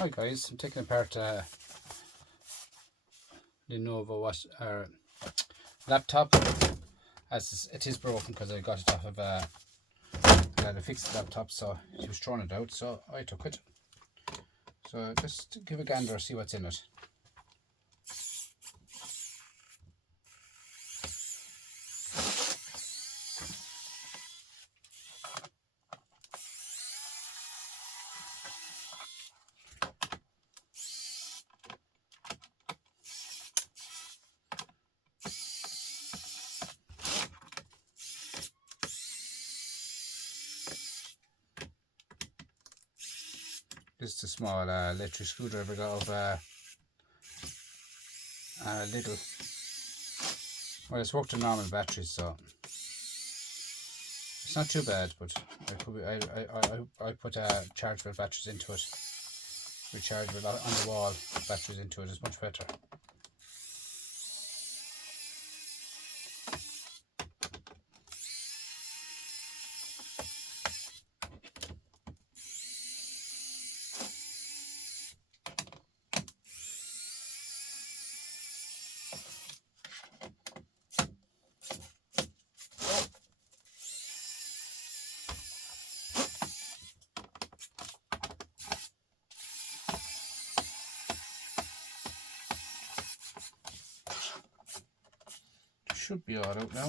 Hi guys, I'm taking apart Lenovo laptop, as it is broken because I got it off of I had a fixed laptop, so she was throwing it out, so I took it. So just give a gander, see what's in it. This is a small electric screwdriver of little. Well, it's worked on normal batteries, so it's not too bad. But I put chargeable batteries into it. Rechargeable on the wall batteries into it is much better. Should be all out now.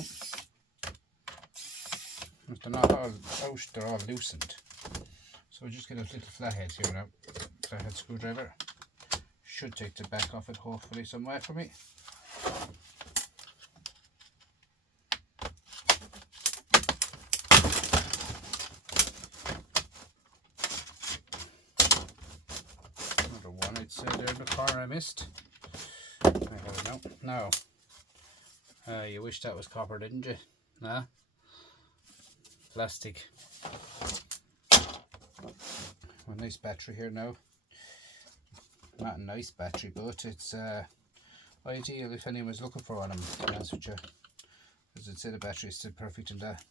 If they're not all out, they're all loosened. So we just get a little flathead here now. Flathead screwdriver. Should take the back off it hopefully somewhere for me. Another one I'd say there in the corner I missed. I have it now. Now, you wish that was copper, didn't you? Nah? Plastic. A nice battery here now. Not a nice battery, but it's ideal if anyone's looking for one, to be honest with you. As I'd say, the battery is still perfect in that.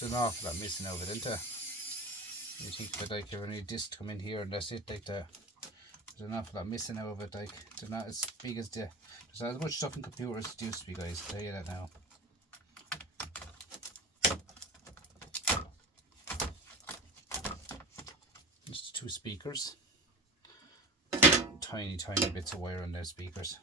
There's an awful lot missing out of it, isn't there? You think that like you need this to come in here and that's it, like there's an awful lot missing out of it, like they're not as big as there's not as much stuff in computers as it used to be, guys, I'll tell you that now. Just two speakers. Tiny bits of wire on their speakers.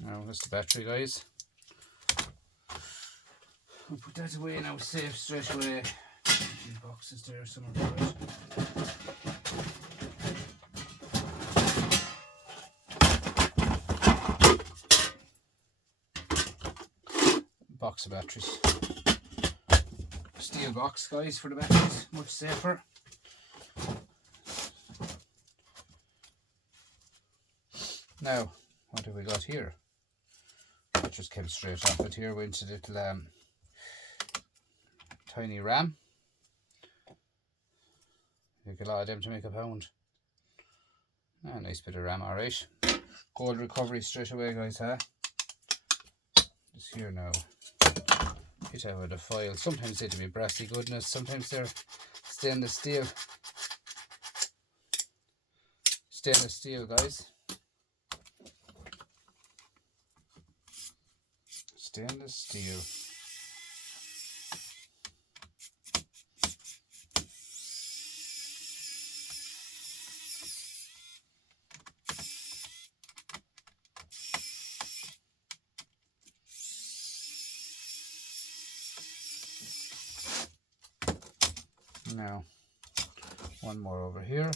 Now that's the battery, guys. I'll put that away now, safe straight away. The boxes there somewhere. Box of batteries. Steel box, guys, for the batteries, much safer. Now, what have we got here? It just came straight off it here. Went to the little tiny RAM. Take a lot of them to make a pound. A nice bit of RAM, alright. Gold recovery straight away, guys, huh? Just here now. Hit out with a foil. Sometimes they'd be brassy goodness, sometimes they're stainless steel. Stainless steel, guys. Stainless steel. Now, one more over here.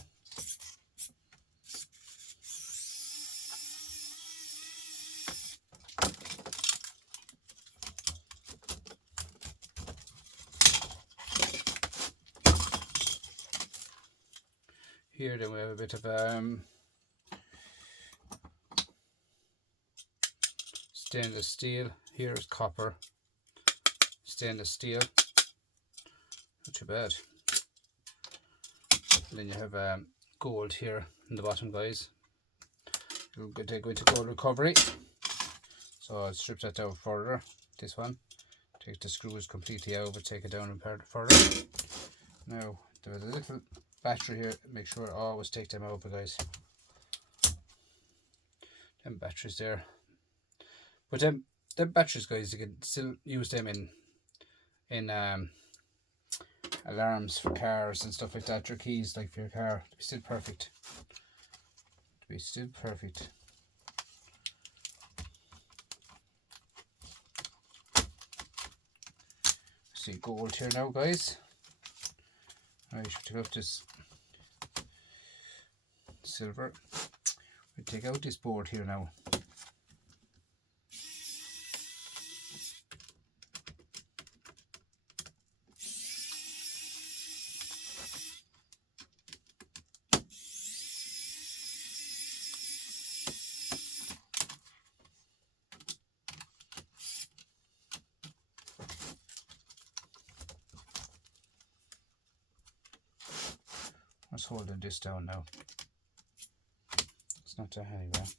Here then we have a bit of stainless steel. Here is copper, stainless steel, not too bad. And then you have gold here in the bottom, guys. You'll go into gold recovery. So I'll strip that down further. This one, take the screws completely out, but take it down and part further. Now there's a little battery here. Make sure I always take them out, guys. Them batteries there. But them batteries, guys, you can still use them in alarms for cars and stuff like that. Your keys, like for your car, to be still perfect. To be still perfect. See gold here now, guys. I should take off this silver. We take out this board here now. I was holding this down now. It's not too heavy, right?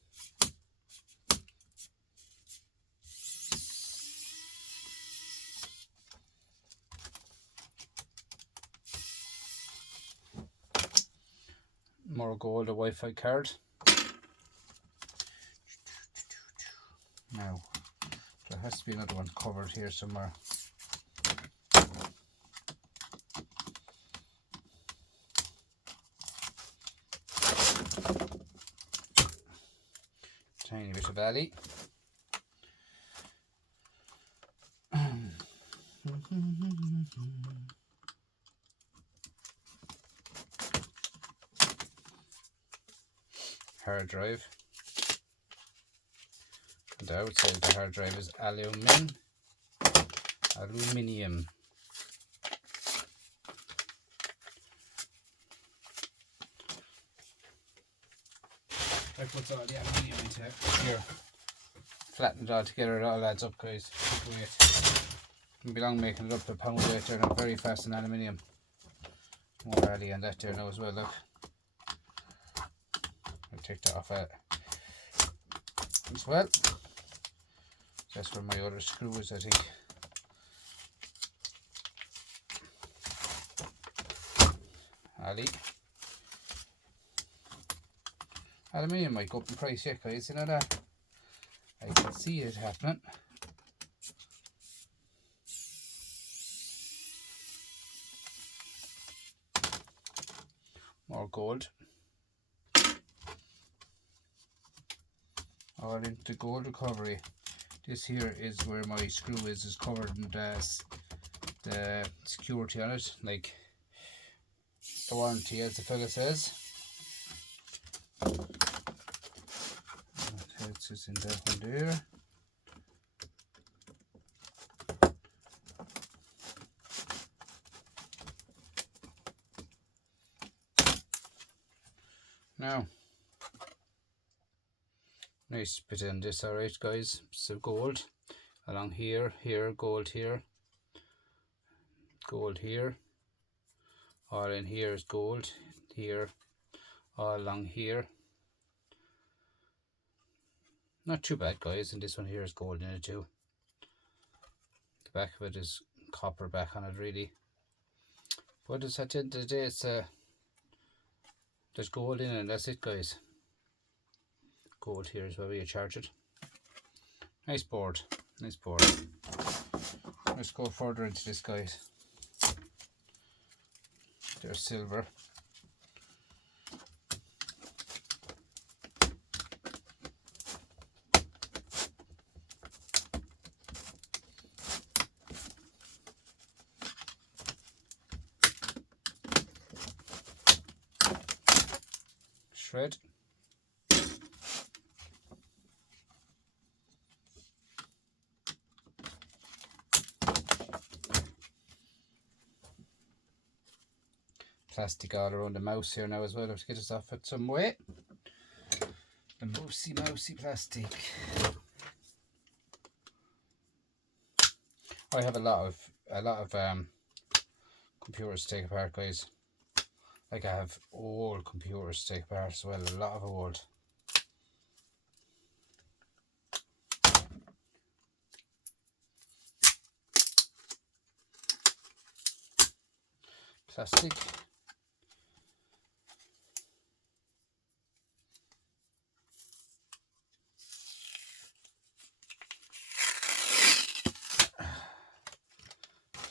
More gold, a Wi-Fi card. Now, there has to be another one covered here somewhere. Tiny bit of alley. Hard drive. And the outside of the hard drive is aluminium. I put all the aluminium into here. Flatten it all together, it all adds up, guys. Good weight. Can be long making it up to a pound weight there now, very fast in aluminium. More alley on that there now as well, look. I'll take that off as well. That's where my other screw is, I think. Alley. Aluminium might go up in price yet, guys, you know that? I can see it happening. More gold. All into gold recovery. This here is where my screw is covered in the security on it, like the warranty, as the fella says. It's just in that one there. Now, nice bit in this, alright, guys. So gold along here, gold here, gold here. All in here is gold here, all along here. Not too bad, guys, and this one here is gold in it too. The back of it is copper back on it, really. But it's at the end of the day, it's there's gold in it, and that's it, guys. Gold here is where you charge it. Nice board, nice board. Let's go further into this, guys. There's silver. Shred. plastic all around the mouse here now as well. I have to get this off it some way. The mousy plastic. I have a lot of computers to take apart, guys. Like, I have old computers to take apart as well, a lot of old. Plastic.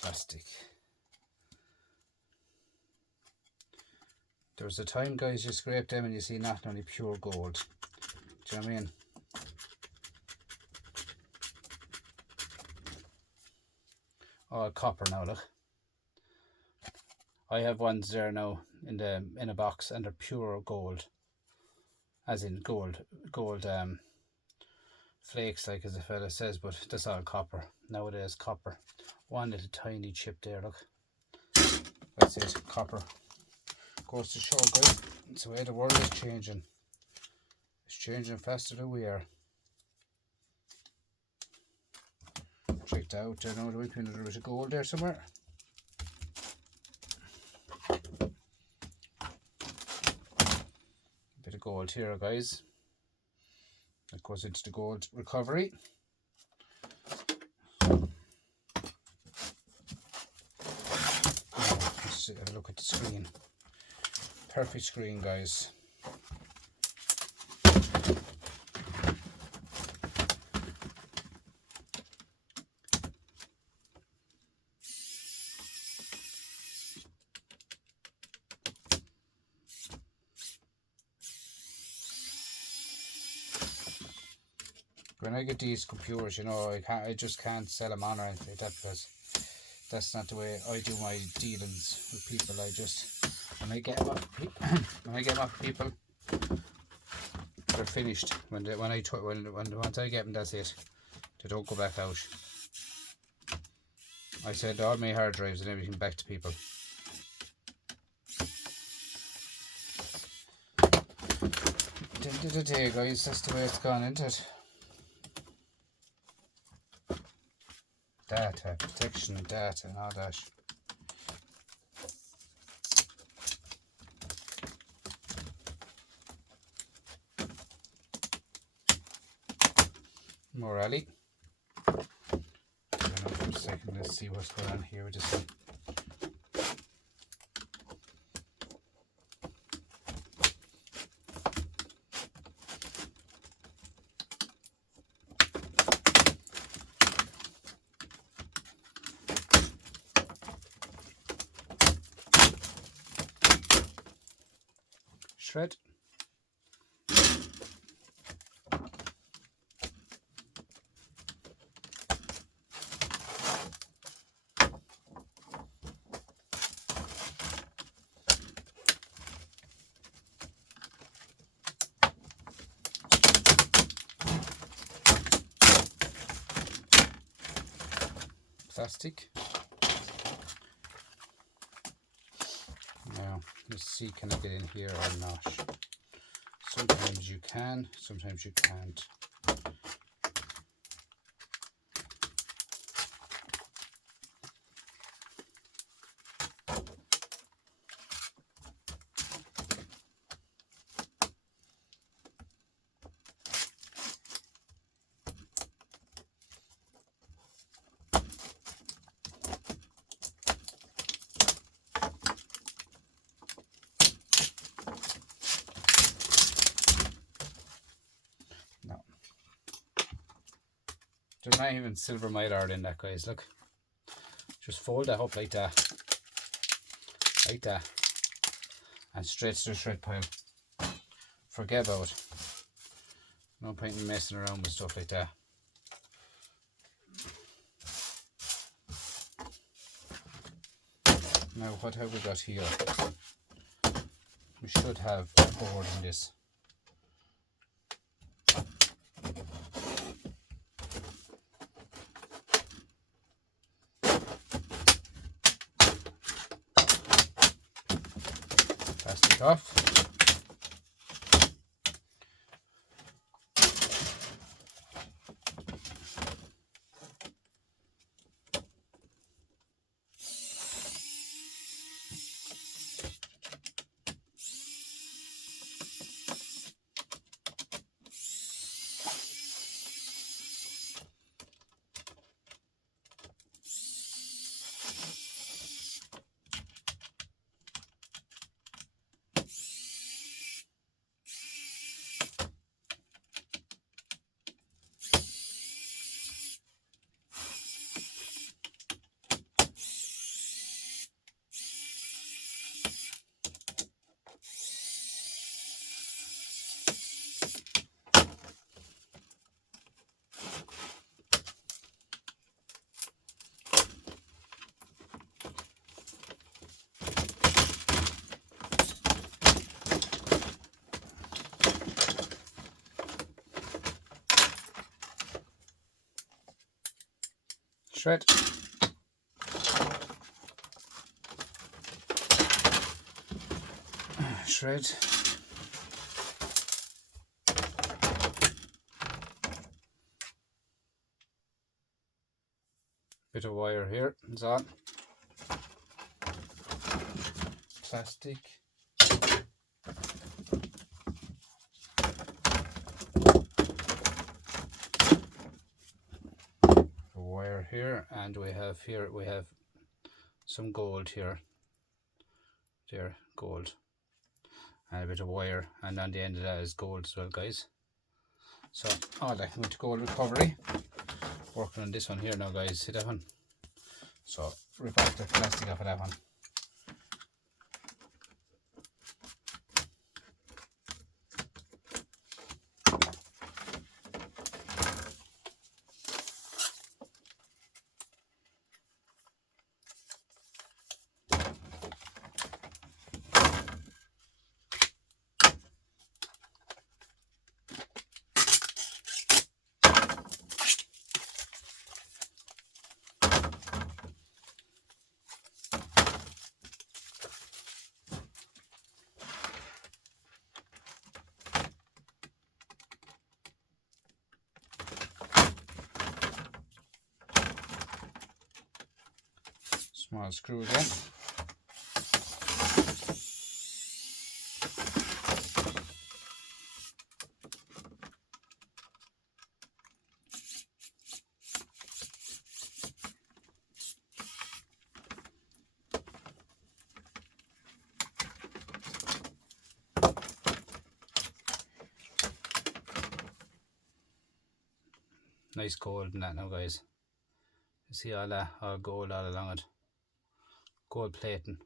Plastic. There was a time, guys, you scrape them and you see nothing, only pure gold. Do you know what I mean? Oh, copper now, look. I have ones there now in a box, and they're pure gold. As in gold flakes, like as the fella says, but that's all copper. Nowadays, copper. One little tiny chip there, look. That's it, copper. Goes to show, guys, it's the way the world is changing. It's changing faster than we are. Checked out, I know there might be a little bit of gold there somewhere. A bit of gold here, guys. That goes into the gold recovery. Let's have a look at the screen. Perfect screen, guys. When I get these computers, you know, I just can't sell them on or anything like that, because that's not the way I do my dealings with people. I just, when I get them off people, they're finished. Once I get them, that's it. They don't go back out. I send all my hard drives and everything back to people. At the end of the day, guys, that's the way it's gone, isn't it? Data, protection, data, and all that. More alley. For a second, let's see what's going on here with this one. Shred. Plastic. Now, let's see, can I get in here or not? Sometimes you can, sometimes you can't. There's not even silver mylar in that, guys. Look, just fold that up like that, and straight to the shred pile. Forget about it. No point in messing around with stuff like that. Now, what have we got here? We should have a board in this. off. Shred. Shred. Bit of wire here, it's on. Plastic. Wire here, and we have some gold here. There, gold. And a bit of wire, and on the end of that is gold as well, guys. So all that went to gold recovery. Working on this one here now, guys. See that one? So rip off the plastic off of that one. Small screw again. Nice gold in that now, guys. You see all that, all gold all along it. Gold plating.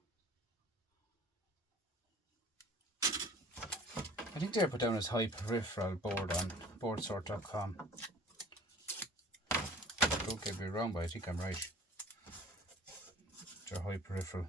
I think they're put down as high peripheral board on boardsort.com. Don't get me wrong, but I think I'm right. They're high peripheral.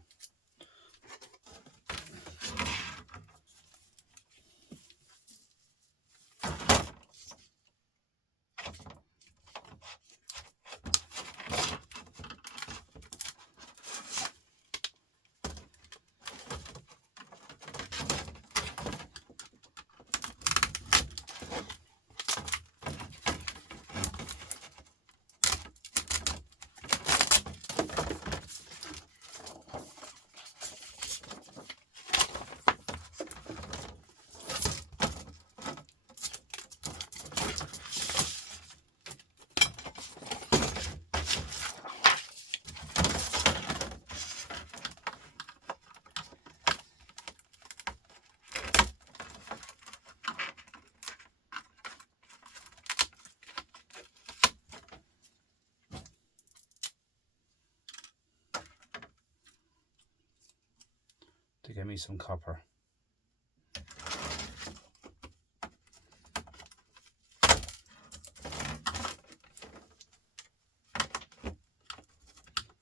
To give me some copper.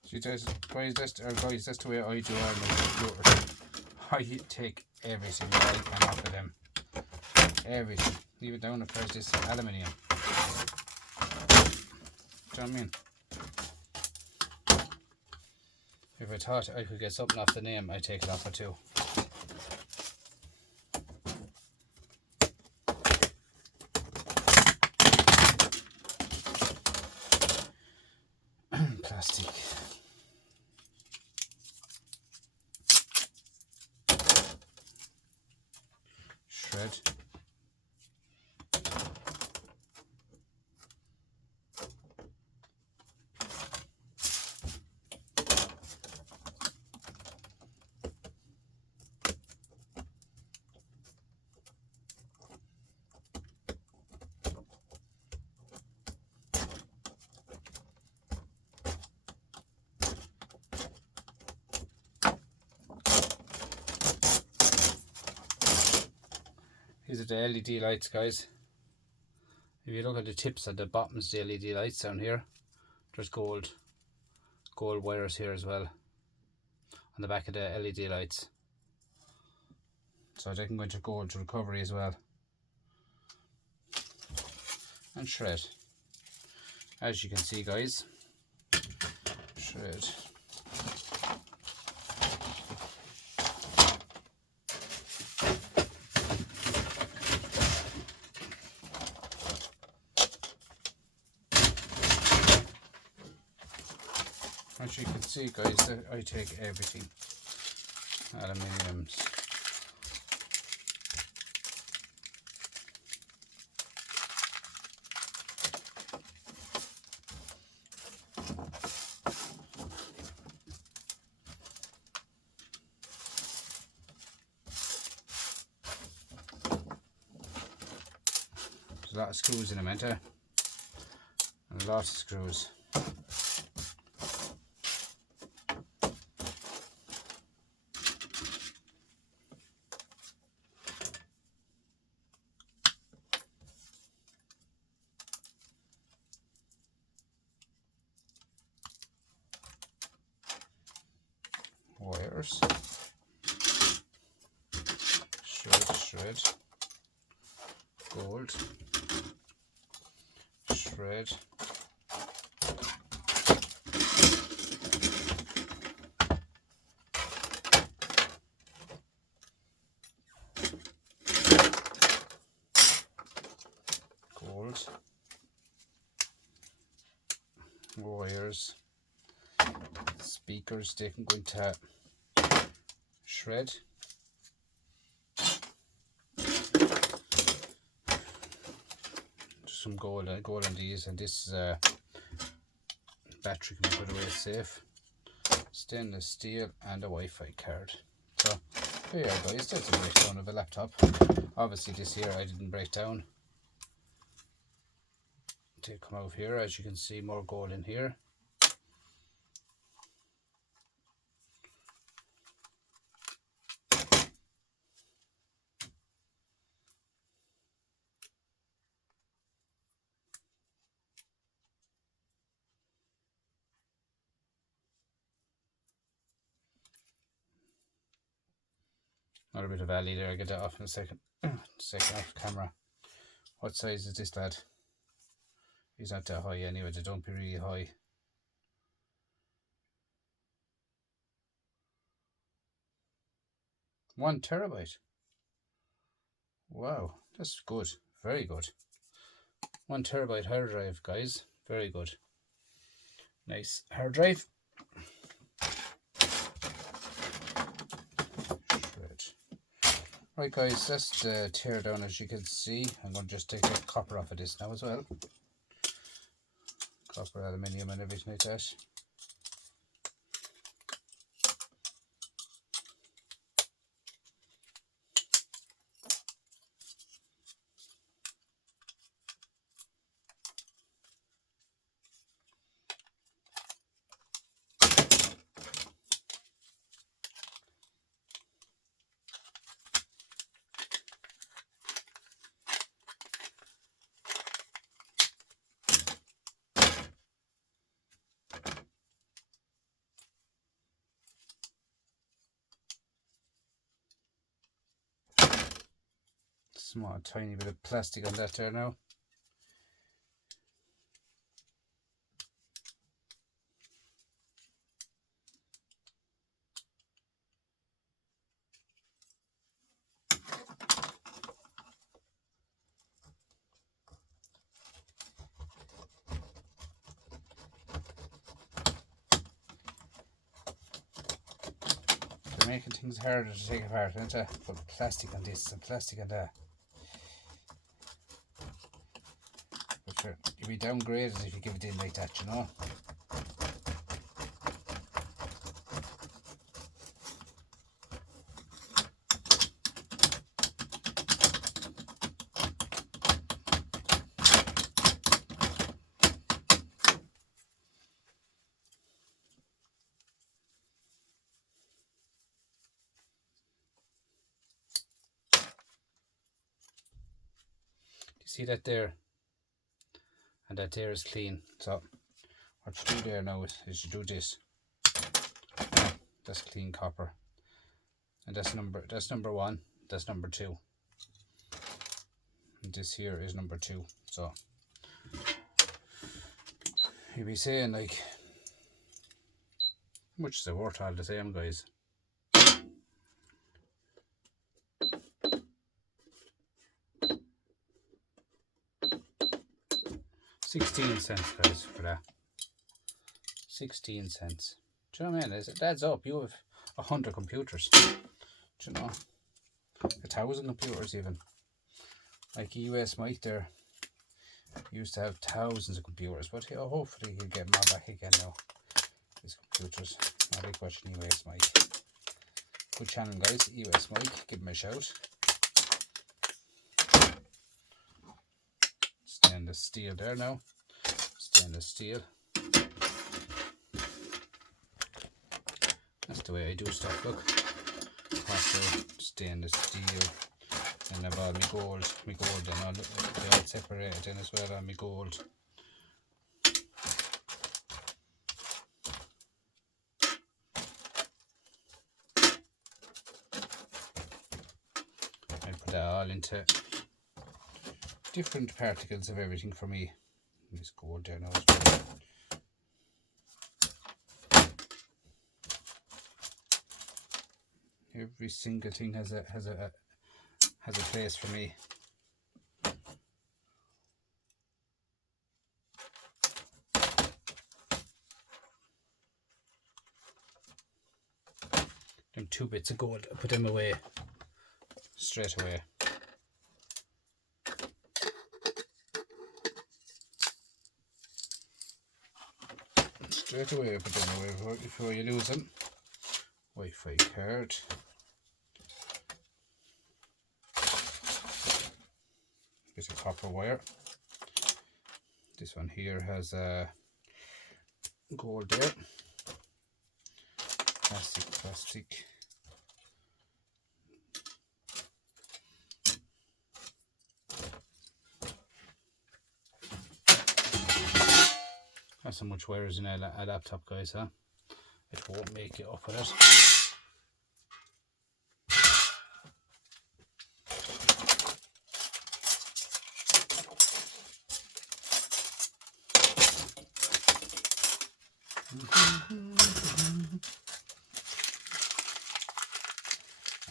See, guys, that's the way I do on the computer. I take everything I can off of them. Everything. Leave it down across this aluminium. Do you know what I mean? If I thought I could get something off the name, I'd take it off it too. plastic. Shred. These are the LED lights, guys. If you look at the tips at the bottoms, the LED lights down here, there's gold wires here as well on the back of the LED lights, so they can go into gold recovery as well. And shred, as you can see, guys. Shred. As you can see, guys, I take everything. Aluminiums. There's a lot of screws in them, ain't there? And lots of screws. Wires, shred, gold, shred, gold, wires, speakers, they can go into shred, just some gold on these, and this is a battery can be put away safe, stainless steel, and a Wi-Fi card. So there you are, guys, that's a breakdown of a laptop. Obviously this here I didn't break down. To come out here, as you can see, more gold in here. Another bit of alley there, I'll get that off in a second. Second off camera. What size is this lad? He's not that high anyway, they don't be really high. One terabyte. Wow, that's good. Very good. 1 terabyte hard drive, guys. Very good. Nice hard drive. Shred. Right, guys, that's the tear down. As you can see, I'm going to just take the copper off of this now as well. Copper, aluminium, and everything like that. Small, tiny bit of plastic on that there now. They're making things harder to take apart, aren't they? Put plastic on this and plastic on that. But sure, you'll be downgraded if you give it in like that, you know. See that there, and that there is clean. So what you do there now is you do this. That's clean copper, and that's number 1. That's number 2. And this here is number 2. So you'll be saying like, how much is it worth all the same, guys? $0.16, guys, for that. 16 cents. Do you know what I mean? It adds up. You have 100 computers. Do you know? 1,000 computers even. Like US mic there used to have thousands of computers, but hopefully he'll get more back again now. These computers. I like watching US mic. Good channel, guys. US mic. Give him a shout. Stainless steel there now. Stainless steel. That's the way I do stuff, look. Copper, stainless steel, and I've all my gold and all, they all separated in as well on my gold. I put that all into different particles of everything for me. This gold there now as well. Every single thing has a place for me. Them 2 bits of gold, I put them away straight away. Straight away, put them away before you lose them. Wi-Fi card. Bit of copper wire. This one here has a gold there. Plastic. That's how much wire is in a laptop, guys, huh? It won't make it up with it.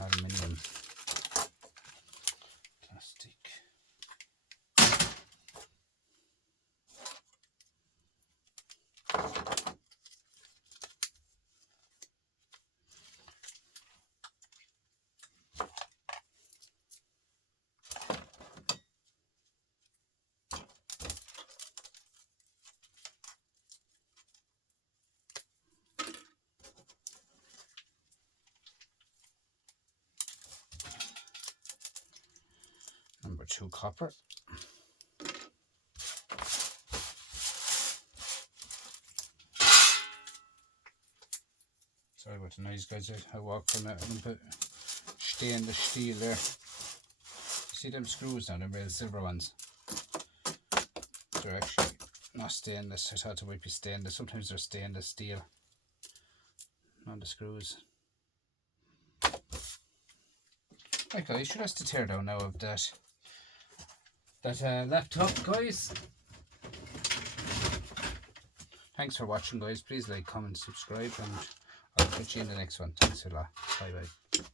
Aluminium, plastic. Number 2 copper. Sorry about the noise, guys. I walk from a bit stainless steel there. You see them screws now? They're made of silver ones. They're actually not stainless. I thought they might be stainless. Sometimes they're stainless steel on the screws. Right, guys, sure, that's the teardown now of that laptop, guys. Thanks for watching, guys. Please like, comment, subscribe, and I'll catch you in the next one. Thanks a lot. Bye bye.